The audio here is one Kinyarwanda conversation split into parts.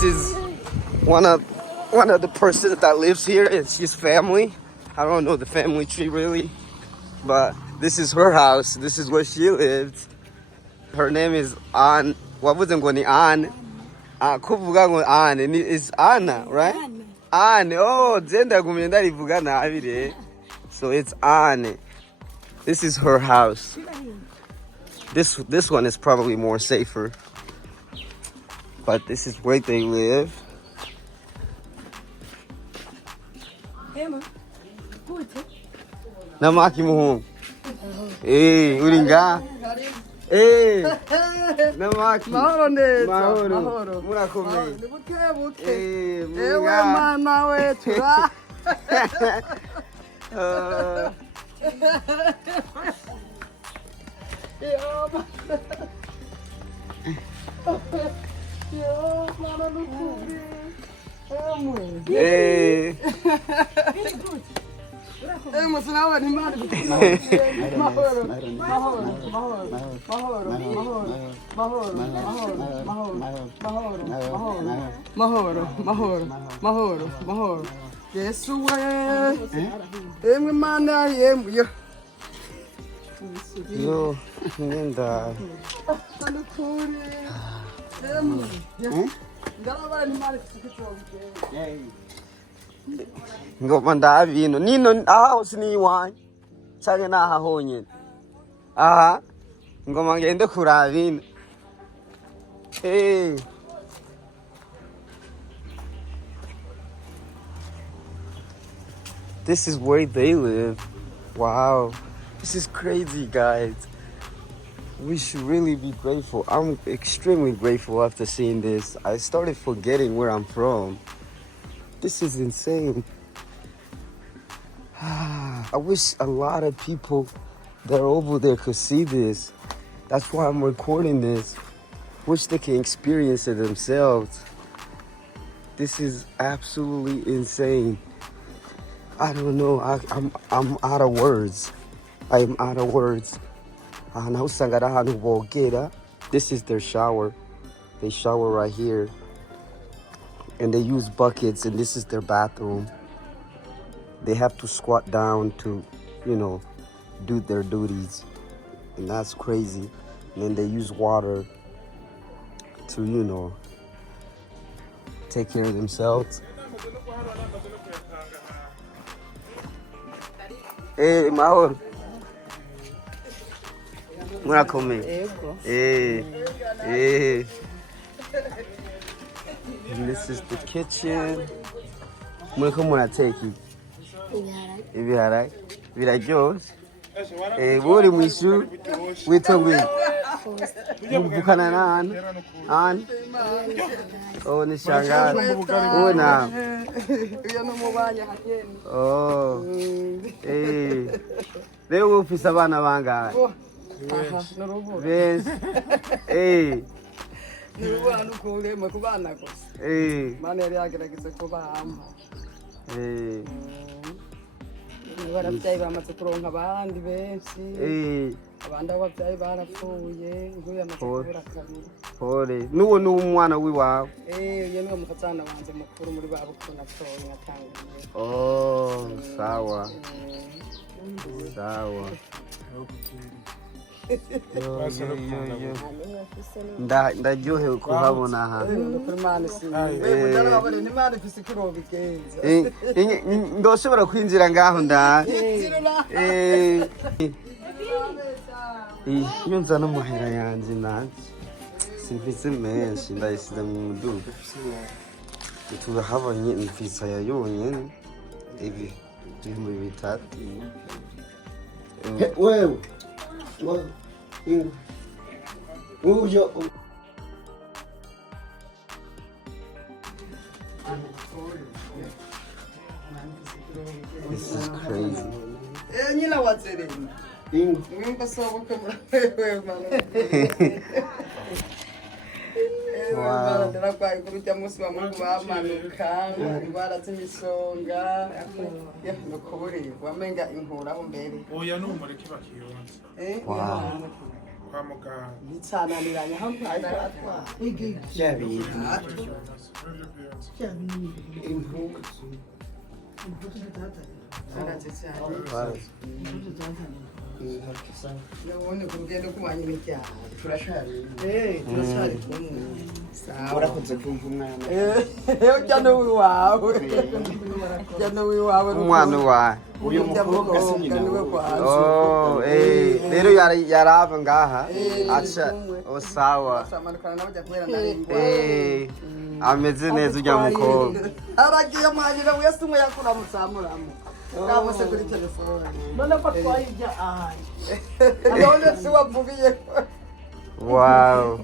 This is one of the persons that lives here, and she's family. I don't know the family tree really, but this is her house. This is where she lived. Her name is Ann. What was going on? Kuvuga ngo Ann. It's Anna, right? Anne. Oh, genda gumenda rivuga nabi re. So it's Anne. This is her house. This one is probably more safer. But this is where they live. Namaki muhungu. Uringa. Namaki. Mahoro neza. Mahoro. Murakomeye. Ni buke. Ewe mama we tura. Mahoro. Yesu we. Emwe mana yemwe. Yo, nenda. Ngoma ndabino nino aho siniwanye canke naha honyene aha ngoma ngende kurabino This is where they live. Wow, this is crazy, guys. We should really be grateful. I'm extremely grateful after seeing this. I started forgetting where I'm from. This is insane. I wish a lot of people that are over there could see this. That's why I'm recording this. Wish they can experience it themselves. This is absolutely insane. I don't know. I'm out of words. I am out of words. This is their shower. They shower right here. And they use buckets, and this is their bathroom. They have to squat down to, do their duties. And that's crazy. And then they use water to, take care of themselves. Hey, Mahor. Murakomeye. And this is the kitchen. Muriko murateka ibiharage biraryoshe. Buri mwishu witongwe muvukana na Ann. Oh, ni shangazi. Una. Uyo numubanya hakeni. Oh. Leo ufise abana bangahe? Nurubu. Benshi. Nurubu anukule mukubana gusa. Mana yari yagerageze kubamba. Barabyaye bamaze kuronka abandi benshi. Abandi ababyaye barapfuye. Nguye amaze kubura kabiri. Pole. Nuwo ni umwana wiwawe? Uyo niwe mukazana wanje mukuru muri babukuru natoye natangiye. Oh, sawa. Sawa. Ndaryohewe kuhabona aha. Ndoshobora kwinjira ngaho ndaje. Iyo nzana amahera yanjye nanjye simfise menshi ndayisize mu muduga. Turahabonye imfisa ya yonyene ibi ibihumbi bitatu. Wewe This is crazy. Nyina watsere. Ngimba soboka wewe mama. Wow. Ndakwaye kurutya musi wa Mungu bamanuka indwara z'imisonga nokuburi wamenga inkura ho mbere. Oya numureke bakiyonza. Wow. kwa muganga. Litsananiranye hamwe atwa. bya bintu Nabone ku rugendo kumanya imiryango. turashari Turashari kumwe. Sawa. urakunze kumva umwana Ujya n'uwiwawe. Ujya n'uwiwawe. umwana wawe Uyu mukobwa si nyina. oh rero yarava ngaha aca sawa Samanukana n'abajya kubera ndarimba. ameze neza ujya mukobwa Aragiye mwanyira wese umwe yakura musamuramo. Ndamuse kuri telefone. None ko twayijya ahandi. None si wavugiye. wow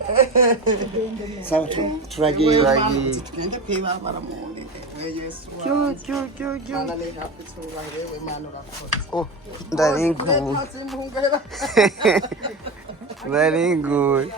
sawa turagiye Tugende kwibabara mu ndi. Yesu. Mana ni hafi tubahire Imana urakoze. oh ndaringuye ndaringuye